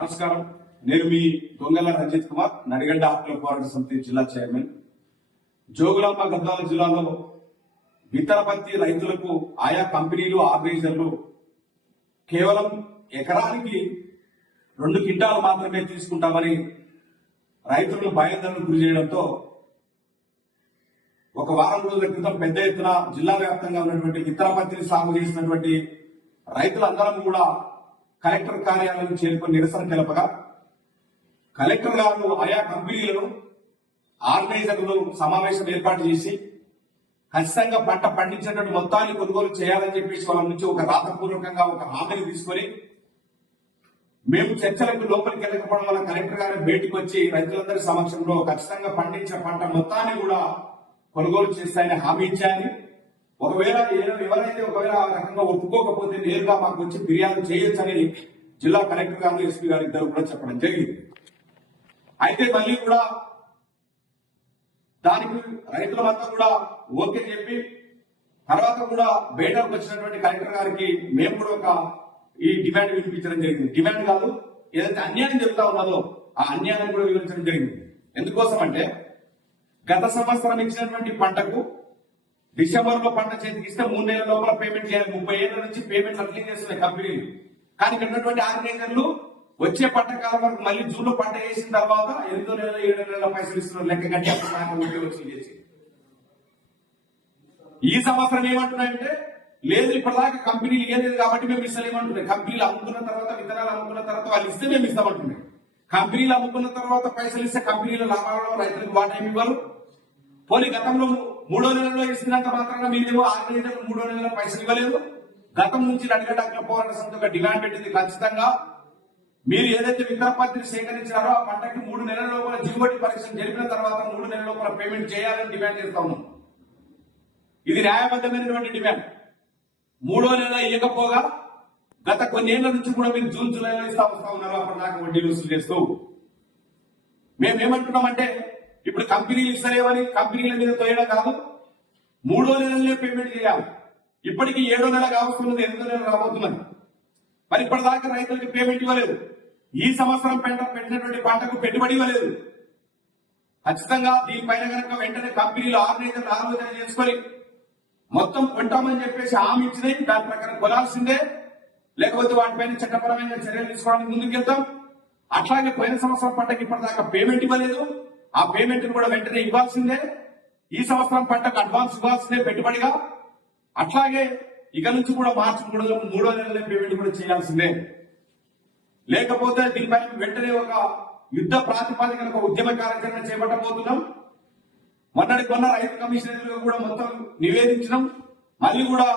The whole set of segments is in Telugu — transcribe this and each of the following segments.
నమస్కారం. నేను మీ దొంగల రంజిత్ కుమార్ నడిగడ్డ హక్కుల పోరాట సమితి జిల్లా చైర్మన్. జోగులాంబ గద్వాల జిల్లాలో విత్తన పత్తి రైతులకు ఆయా కంపెనీలు ఆర్గనైజర్లు కేవలం ఎకరానికి రెండు క్వింటాలు మాత్రమే తీసుకుంటామని రైతులను భయాందోళనకు గురి చేయడంతో ఒక వారం రోజుల క్రితం పెద్ద ఎత్తున జిల్లా వ్యాప్తంగా ఉన్నటువంటి విత్తనపత్తిని సాగు చేసినటువంటి రైతులందరం కూడా కలెక్టర్ కార్యాలయం చేరుకొని నిరసన తెలపగా కలెక్టర్ గారు ఆయా కంపెనీలను ఆర్గనైజర్లు సమావేశం ఏర్పాటు చేసి ఖచ్చితంగా పంట పండించినటువంటి మొత్తాన్ని కొనుగోలు చేయాలని చెప్పేసి వాళ్ళ నుంచి ఒక రాతపూర్వకంగా ఒక హామీని తీసుకొని మేము చర్చలకు లోపలికి వెళ్ళకపోవడం వల్ల కలెక్టర్ గారు బయటకు వచ్చి రైతులందరి సమక్షంలో ఖచ్చితంగా పండించిన పంట మొత్తాన్ని కూడా కొనుగోలు చేస్తాయని హామీ ఇచ్చాయని ఒకవేళ ఏ- ఎవరైతే ఒకవేళ ఆ రకంగా ఒప్పుకోకపోతే నేరుగా మాకు వచ్చి ఫిర్యాదు చేయొచ్చని జిల్లా కలెక్టర్ గారు ఎస్పీ గారు ఇద్దరు కూడా చెప్పడం జరిగింది. అయితే మళ్ళీ కూడా దానికి రైతులంతా కూడా ఓకే చెప్పి తర్వాత కూడా బయటకు వచ్చినటువంటి కలెక్టర్ గారికి మేము కూడా ఒక ఈ డిమాండ్ వినిపించడం జరిగింది. డిమాండ్ కాదు ఏదైతే అన్యాయం జరుగుతా ఉన్నదో ఆ అన్యాయాన్ని కూడా వివరించడం జరిగింది. ఎందుకోసం అంటే గత సంవత్సరం ఇచ్చినటువంటి పంటకు డిసెంబర్లో పంట చేతికి ఇస్తే మూడు నెలల లోపల పేమెంట్ చేయాలి. ముప్పై ఏళ్ళ నుంచి పేమెంట్ అట్లే చేస్తున్నాయి కంపెనీలు కానీ ఇక్కడ ఉన్నటువంటి ఆర్గనైజర్లు వచ్చే పంట కాలం వరకు మళ్ళీ జూన్లో పంట వేసిన తర్వాత ఎనిమిదో నెల ఏడు నెలల పైసలు ఇస్తున్నారు. లెక్క కట్టి అప్పుడు చేసి. ఈ సంవత్సరం ఏమంటున్నాయంటే లేదు ఇప్పటిదాకా కంపెనీలు ఇవ్వలేదు కాబట్టి మేము ఇస్తలేమంటున్నాయి. కంపెనీలు అమ్ముకున్న తర్వాత విత్తనాలు అమ్ముకున్న తర్వాత వాళ్ళు ఇస్తే మేము ఇస్తామంటున్నాయి. కంపెనీలు అమ్ముకున్న తర్వాత పైసలు ఇస్తే కంపెనీల లాభాలలో రైతులకు వాటా ఇవ్వరు. పోనీ గతంలో మూడో నెలలో ఇస్తున్నంత మాత్రాన మీరేమో ఆర్గనైజర్ మూడో నెలలో పైసలు ఇవ్వలేదు. గతం నుంచి అడగడానికి పోరాట సంస్థ డిమాండ్ పెట్టింది ఖచ్చితంగా. మీరు ఏదైతే విత్తన సేకరించారో ఆ పంటకి మూడు నెలల లోపల దిగుబడి పరీక్షలు జరిపిన తర్వాత మూడు నెలల లోపల పేమెంట్ చేయాలని డిమాండ్ చేస్తాము ఇది న్యాయబద్ధమైనటువంటి డిమాండ్. మూడో నెల ఇవ్వకపోగా గత కొన్నేళ్ళ నుంచి కూడా మీరు జూన్ జూలైలో ఇస్తా వస్తా ఉన్నారు. అప్పుడు దాకా వడ్డీలు వసూలు చేస్తూ. మేమేమంటున్నామంటే ఇప్పుడు కంపెనీలు ఇస్తలేవని కంపెనీల మీద తోయడం కాదు. మూడో నెలలనే పేమెంట్ చేయాలి. ఇప్పటికి ఏడో నెల కావస్తున్నది ఎనిమిదో నెల రాబోతున్నది. మరి ఇప్పటిదాకా రైతులకు పేమెంట్ ఇవ్వలేదు. ఈ సంవత్సరం పంట పెట్టినటువంటి పంటకు పెట్టుబడి ఇవ్వలేదు. ఖచ్చితంగా దీనిపైన కనుక వెంటనే కంపెనీలు ఆర్గనైజర్లు ఆలోచన చేసుకొని మొత్తం కొంటామని చెప్పేసి హామీ ఇచ్చినాయి దాని ప్రకారం కొనాల్సిందే. లేకపోతే వాటిపైన చట్టపరమైన చర్యలు తీసుకోవడానికి ముందుకెళ్తాం. అట్లాగే పోయిన సంవత్సరం పంటకి ఇప్పటిదాకా పేమెంట్ ఇవ్వలేదు. ఆ పేమెంట్ కూడా వెంటనే ఇవ్వాల్సిందే. ఈ సంవత్సరం పంటకు అడ్వాన్స్ ఇవ్వాల్సిందే పెట్టుబడిగా. అట్లాగే ఇక నుంచి కూడా మార్చి మూడో మూడో నెలలే పేమెంట్ కూడా చేయాల్సిందే. లేకపోతే దీనిపై వెంటనే ఒక యుద్ధ ప్రాతిపాదికన ఒక ఉద్యమ కార్యాచరణ చేపట్టబోతున్నాం. మొన్నటి కొన్న రైతు కమిషనర్ కూడా మొత్తం నివేదించడం మళ్ళీ కూడా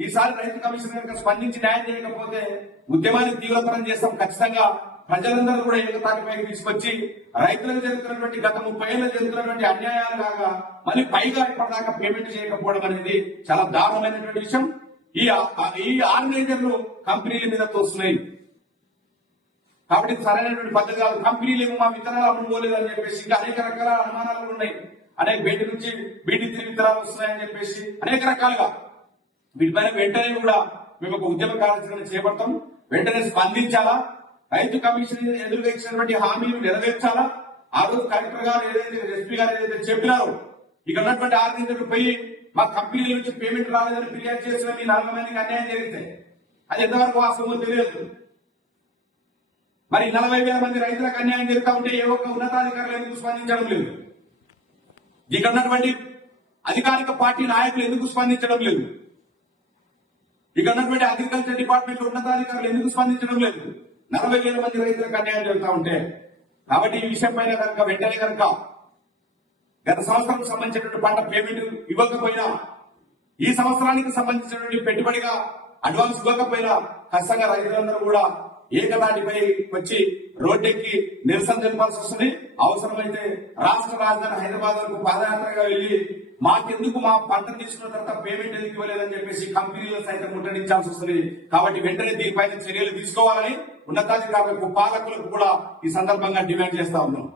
ఈసారి రైతు కమిషన్ స్పందించి న్యాయం చేయకపోతే ఉద్యమాన్ని తీవ్రతరం చేస్తాం ఖచ్చితంగా. ప్రజలందరూ కూడా ఏకతాటిపైకి తీసుకొచ్చి రైతులకు జరుగుతున్నటువంటి గత ముప్పై ఏళ్ళు జరుగుతున్నటువంటి అన్యాయాలు కాగా మళ్ళీ పైగా ఇప్పటిదాకా పేమెంట్ చేయకపోవడం అనేది చాలా దారుణమైనటువంటి విషయం. ఈ ఈ ఆర్గనైజర్లు కంపెనీల మీద తోస్తున్నాయి. కాబట్టి సరైనటువంటి పద్ధతి కాదు. కంపెనీలు ఏమో మా విత్తనాలు అమ్ముకోలేదు అని చెప్పేసి ఇంకా అనేక రకాల అనుమానాలు ఉన్నాయి. అనేక బయట నుంచి బీటీ త్రీ విత్తనాలు వస్తున్నాయని చెప్పేసి అనేక రకాలుగా. వీటిపైన వెంటనే కూడా మేము ఒక ఉద్యమ కార్యాచరణ చేపడతాం. వెంటనే స్పందించాలా? రైతు కమిషన్ ఎదురుగా ఇచ్చినటువంటి హామీలు నెరవేర్చాలా? ఆ రోజు కలెక్టర్ గారు ఏదైతే ఎస్పీ గారు ఏదైతే చెప్పినారో ఇక్కడ ఉన్నటువంటి ఆర్గనైజర్లు పోయి మా కంపెనీల నుంచి పేమెంట్ రాలేదని ఫిర్యాదు చేసిన మీ నలభై మందికి అన్యాయం జరిగితే అది ఎంతవరకు వాస్తవమో తెలియదు. మరి నలభై వేల మంది రైతులకు అన్యాయం జరుగుతూ ఉంటే ఏ ఒక్క ఉన్నతాధికారులు ఎందుకు స్పందించడం లేదు? ఇక్కడ ఉన్నటువంటి అధికారిక పార్టీ నాయకులు ఎందుకు స్పందించడం లేదు? ఇక్కడ ఉన్నటువంటి అగ్రికల్చర్ డిపార్ట్మెంట్ ఉన్నతాధికారులు ఎందుకు స్పందించడం లేదు? నలభై వేల మంది రైతులకు అన్యాయం జరుగుతూ ఉంటే కాబట్టి ఈ విషయం పైన కనుక వెంటనే కనుక గత సంవత్సరం సంబంధించినటువంటి పంట పేమెంట్ ఇవ్వకపోయినా ఈ సంవత్సరానికి సంబంధించినటువంటి పెట్టుబడిగా అడ్వాన్స్ ఇవ్వకపోయినా ఖచ్చితంగా రైతులందరూ కూడా ఏకతాటిపై వచ్చి రోడ్డెక్కి నిరసన తెలపాల్సి వస్తుంది. అవసరమైతే రాష్ట్ర రాజధాని హైదరాబాద్ వరకు పాదయాత్రగా వెళ్ళి మాకెందుకు మా పంట తీసుకున్న తర్వాత పేమెంట్ ఎందుకు ఇవ్వలేదని చెప్పేసి కంపెనీలు సైతం ముట్టడించాల్సి వస్తుంది. కాబట్టి వెంటనే దీనిపైన చర్యలు తీసుకోవాలని ఉన్నతాధికారులకు పాలకులకు కూడా ఈ సందర్భంగా డిమాండ్ చేస్తా ఉన్నాం.